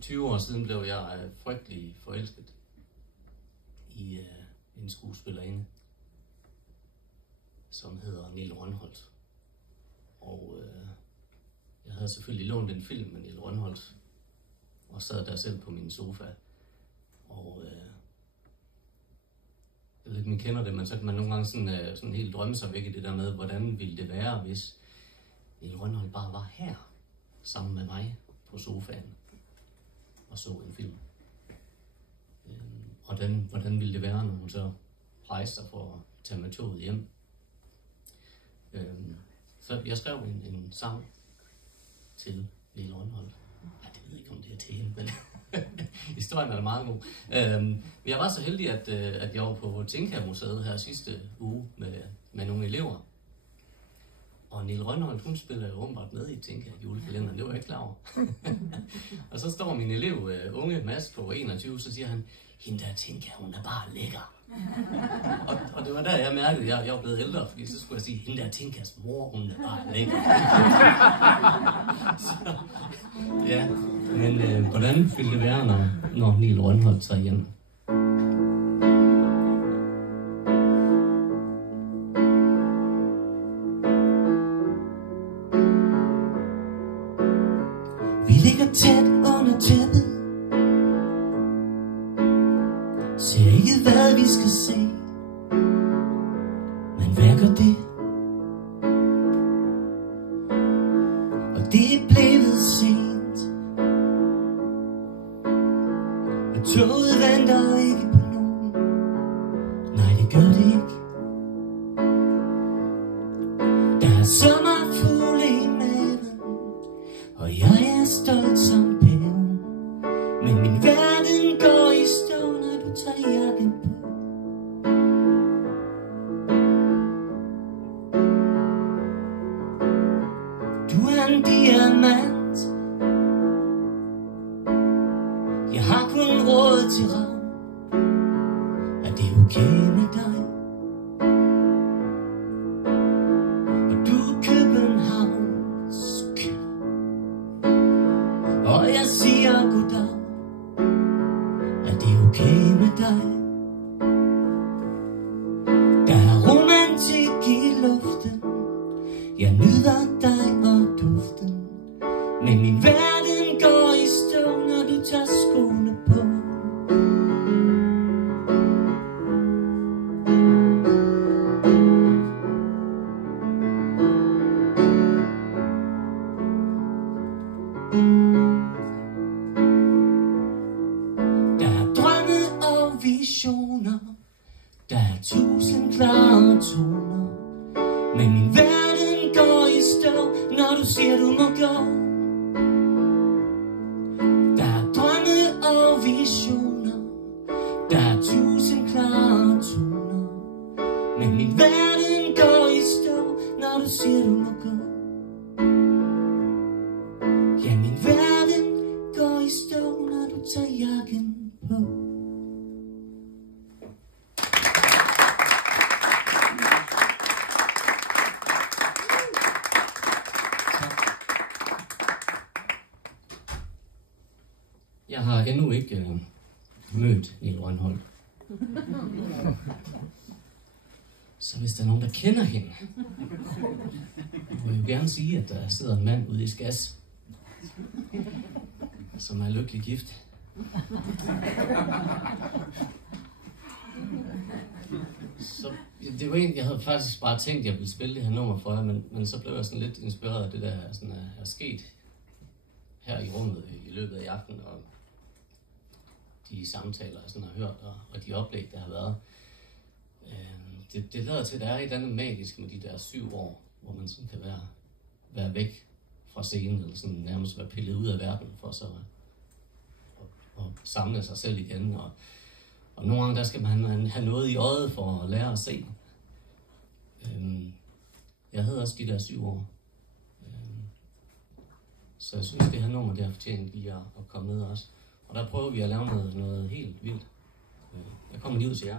20 år siden blev jeg frygtelig forelsket i en skuespillerinde, som hedder Nille Rønholt. Og jeg havde selvfølgelig lånt en film med Nille Rønholt, og sad der selv på min sofa. Og jeg ved ikke, man kender det, men så kan man nogle gange sådan helt drømme sig væk i det der med, hvordan ville det være, hvis Nille Rønholt bare var her, sammen med mig på sofaen, og så en film. Og hvordan ville det være, når hun så rejste sig for at tage med toget hjem. Så jeg skrev en sang til Nille Rønholt. Ej, det ved jeg ikke, om det er til hende, men historien er da meget god. Jeg var så heldig, at jeg var på Tinka-museet her sidste uge med nogle elever. Og Nille Rønholt, hun spiller jo åbenbart med i Tinka julekalenderen, det var jeg ikke klar over. Og så står min elev, unge Mads på 21, så siger han, hende der Tinka, hun er bare lækker. Og det var der, jeg mærkede, at jeg var blevet ældre, fordi så skulle jeg sige, hende der Tinkas mor, hun er bare lækker. Så, ja, men hvordan ville det være, når Nille Rønholt tager hjem? Vi ligger tæt under tæppet, ser ikke hvad vi skal se, men hvad gør det? Og det er blevet sent, og toget venter ikke på nogen. Nej, det gør det ikke. Der er sommerfugle i maven, og jeg er stolt som pæven. Men min verden går i stå, når du tager jakken på. Du er en diamant, jeg har kun råd til ram. Er det okay med dig? Og du er københavnsk, og jeg siger goddag. Er det okay med dig? Der er romantik i luften, jeg nyder dig og duften. Men min verden går i stå, når du tager skoene på. Der er drømme og visioner, der er 1000 klare toner. Men min verden går i stå, når du siger du må gå. Der er drømme og visioner, der er 1000 klare toner. Men min verden går i stå, når du siger du må gå. Ja, min verden går i stå, når du tager jakken på. Jeg har endnu ikke mødt Nille Rønholt. Så hvis der er nogen, der kender hende, vil jeg jo gerne sige, at der sidder en mand ude i Skas, som er lykkelig gift. Så det var en, jeg havde faktisk bare tænkt, at jeg ville spille det her nummer for jer, men så blev jeg sådan lidt inspireret af det, der sådan er sket her i rummet i løbet af aftenen, og de samtaler, jeg sådan har hørt, og de oplæg, der har været. Det lader til, at der er et andet magisk med de der 7 år, hvor man sådan kan være væk fra scenen, eller sådan nærmest være pillet ud af verden, for så at samle sig selv igen. Og nogle gange, der skal man have noget i øjet for at lære at se. Jeg havde også de der 7 år. Så jeg synes, det her nummer, det har fortjent lige at komme ned også. Og der prøver vi at lave noget helt vildt. Jeg kommer lige ud til jer.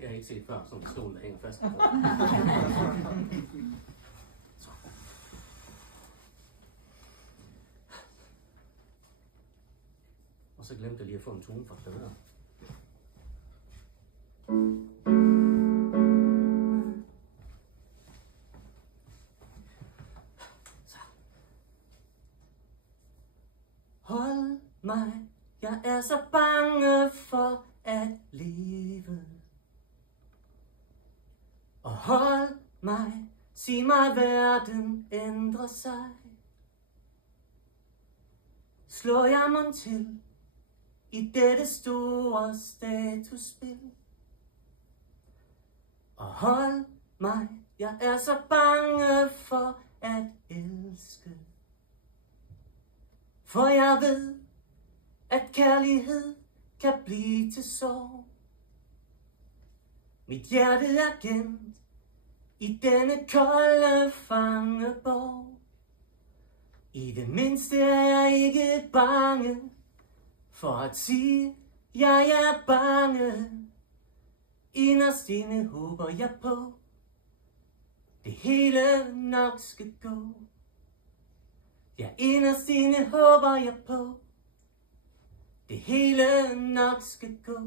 Jeg har ikke set før, sådan en stol, der hænger fast på. Og så glemte jeg lige at få en tone fra klaveret. Så. Hold mig, jeg er så bange for at leve. Og hold mig, sig mig verden ændrer sig. Slår jeg mon til i dette store statusspil? Og hold mig, jeg er så bange for at elske. For jeg ved, at kærlighed kan blive til sorg. Mit hjerte er gemt i denne kolde fangeborg. I det mindste er jeg ikke bange for at sige, jeg er bange. Inderst inde håber jeg på, det hele nok skal gå. Ja, inderst inde håber jeg på, det hele nok skal gå.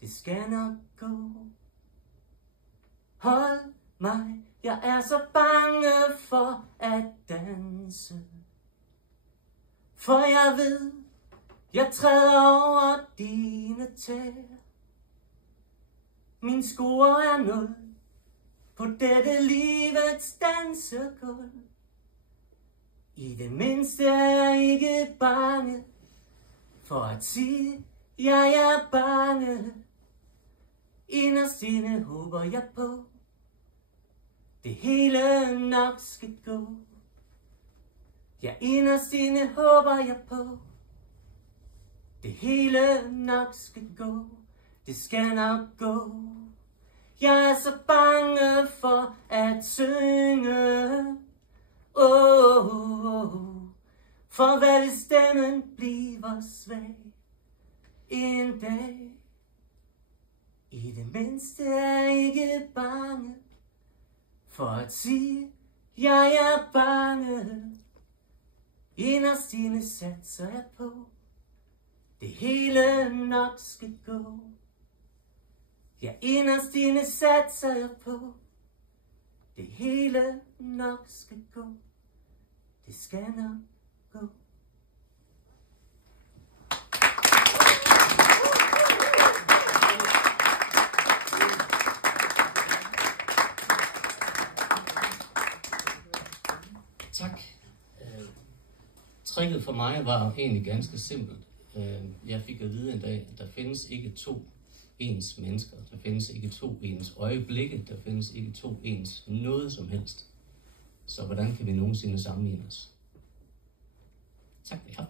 Det skal nok gå. Hold mig, jeg er så bange for at danse. For jeg ved, jeg træder over dine tæer. Min score er 0 på dette livets dansegulv. I det mindste er jeg ikke bange for at sige, jeg er bange. Inderst inde håber jeg på, det hele nok skal gå. Ja, inderst inde håber jeg på, det hele nok skal gå. Det skal nok gå. Jeg er så bange for at synge. For hvad hvis stemmen bliver svag en dag? I det mindste er jeg ikke bange for at sige, jeg er bange. Inderst inde satser jeg på, det hele nok skal gå. Ja, inderst inde satser jeg på, det hele nok skal gå. Det skal nok gå. Tak. Tricket for mig var egentlig ganske simpelt. Jeg fik at vide en dag, at der findes ikke 2 ens mennesker. Der findes ikke 2 ens øjeblikke. Der findes ikke 2 ens noget som helst. Så hvordan kan vi nogensinde sammenligne os? Tak for